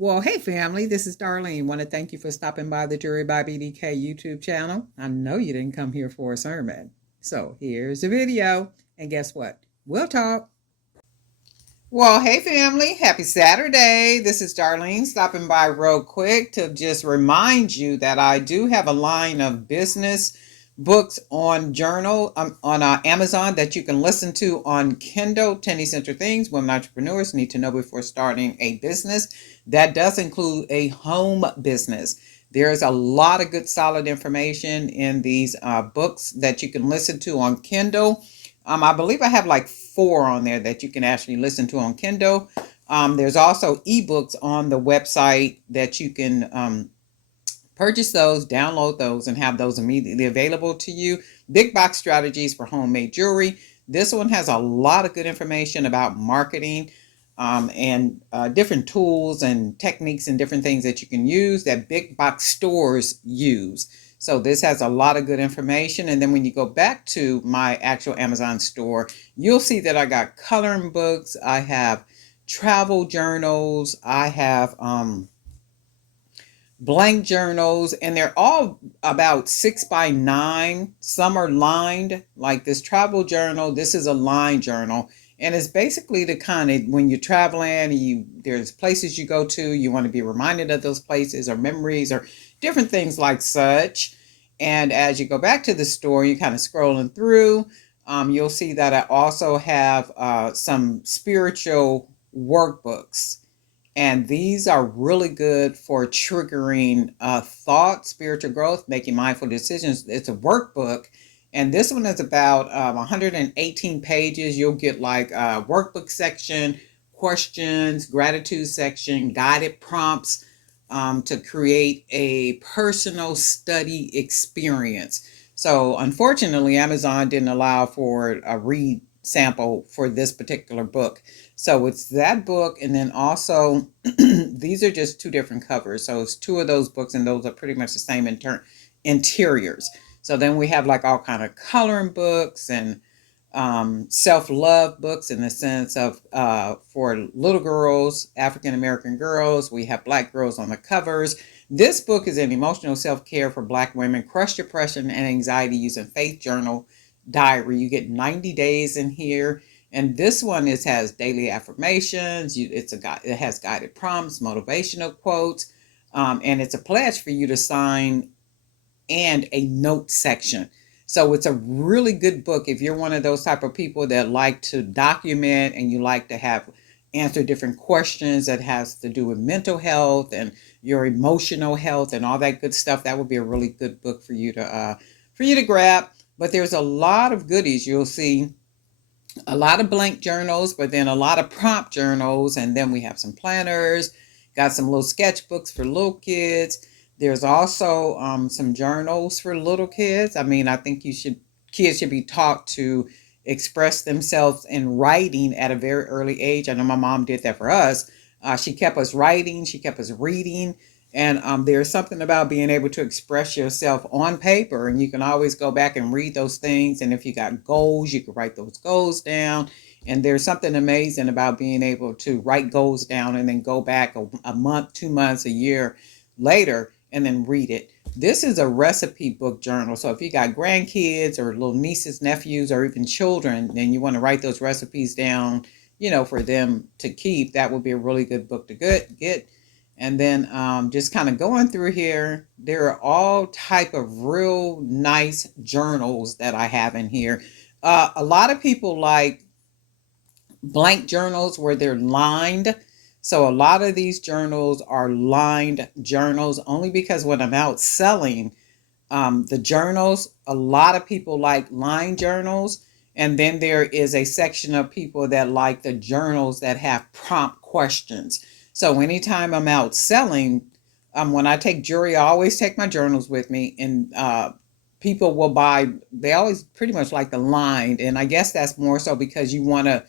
Well, hey family, this is Darlene. Want to thank you for stopping by the Jury by BDK YouTube channel. I know you didn't come here for a sermon. So here's the video. And guess what? We'll talk. Well, hey family, happy Saturday. This is Darlene stopping by real quick to just remind you that I do have a line of business books on journal on Amazon that you can listen to on Kindle. 10 Essential Things Women Entrepreneurs Need to Know Before Starting a Business. That does include a home business. There's a lot of good solid information in these books that you can listen to on Kindle. I believe I have like 4 on there that you can actually listen to on Kindle. There's also ebooks on the website that you can purchase those, download those, and have those immediately available to you. Big Box Strategies for Homemade Jewelry. This one has a lot of good information about marketing and different tools and techniques and different things that you can use that big box stores use. So this has a lot of good information. And then when you go back to my actual Amazon store, you'll see that I got coloring books. I have travel journals. I have blank journals, and they're all about 6x9. Some are lined, like this travel journal. This is a lined journal. And it's basically the kind of, when you're traveling, there's places you go to, you want to be reminded of those places or memories or different things like such. And as you go back to the store, you're kind of scrolling through, you'll see that I also have some spiritual workbooks. And these are really good for triggering thought, spiritual growth, making mindful decisions. It's a workbook. And this one is about 118 pages. You'll get like a workbook section, questions, gratitude section, guided prompts to create a personal study experience. So unfortunately, Amazon didn't allow for a read sample for this particular book. So it's that book, and then also these are just 2 different covers. So it's 2 of those books, and those are pretty much the same interiors. So then we have like all kind of coloring books and self-love books in the sense of for little girls, African American girls. We have Black girls on the covers. This book is an emotional self-care for Black women. Crush depression and anxiety using faith journal diary. You get 90 days in here. And this one has daily affirmations. It has guided prompts, motivational quotes, and it's a pledge for you to sign and a note section. So it's a really good book if you're one of those type of people that like to document and you like to have answer different questions that has to do with mental health and your emotional health and all that good stuff. That would be a really good book for you to grab. But there's a lot of goodies. You'll see a lot of blank journals, but then a lot of prompt journals. And then we have some planners, got some little sketchbooks for little kids. There's also some journals for little kids. I mean, I think kids should be taught to express themselves in writing at a very early age. I know my mom did that for us. She kept us writing, she kept us reading. And there's something about being able to express yourself on paper, and you can always go back and read those things. And if you got goals, you can write those goals down. And there's something amazing about being able to write goals down and then go back a month, 2 months, a year later and then read it. This is a recipe book journal. So if you got grandkids or little nieces, nephews, or even children, and you want to write those recipes down, for them to keep, that would be a really good book to get. And then just kind of going through here, there are all type of real nice journals that I have in here. A lot of people like blank journals where they're lined. So a lot of these journals are lined journals only because when I'm out selling the journals, a lot of people like lined journals. And then there is a section of people that like the journals that have prompt questions. So anytime I'm out selling, when I take jewelry, I always take my journals with me, and people will buy. They always pretty much like the lined, and I guess that's more so because you want to,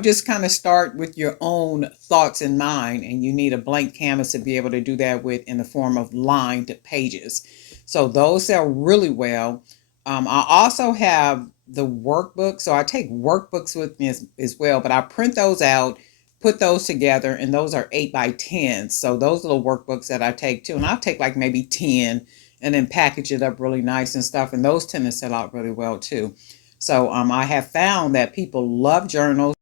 just kind of start with your own thoughts in mind, and you need a blank canvas to be able to do that with in the form of lined pages. So those sell really well. I also have the workbook, so I take workbooks with me as well, but I print those out put those together, and those are 8 by 10. So those are the workbooks that I take too. And I'll take like maybe 10 and then package it up really nice and stuff. And those tend to sell out really well too. So I have found that people love journals.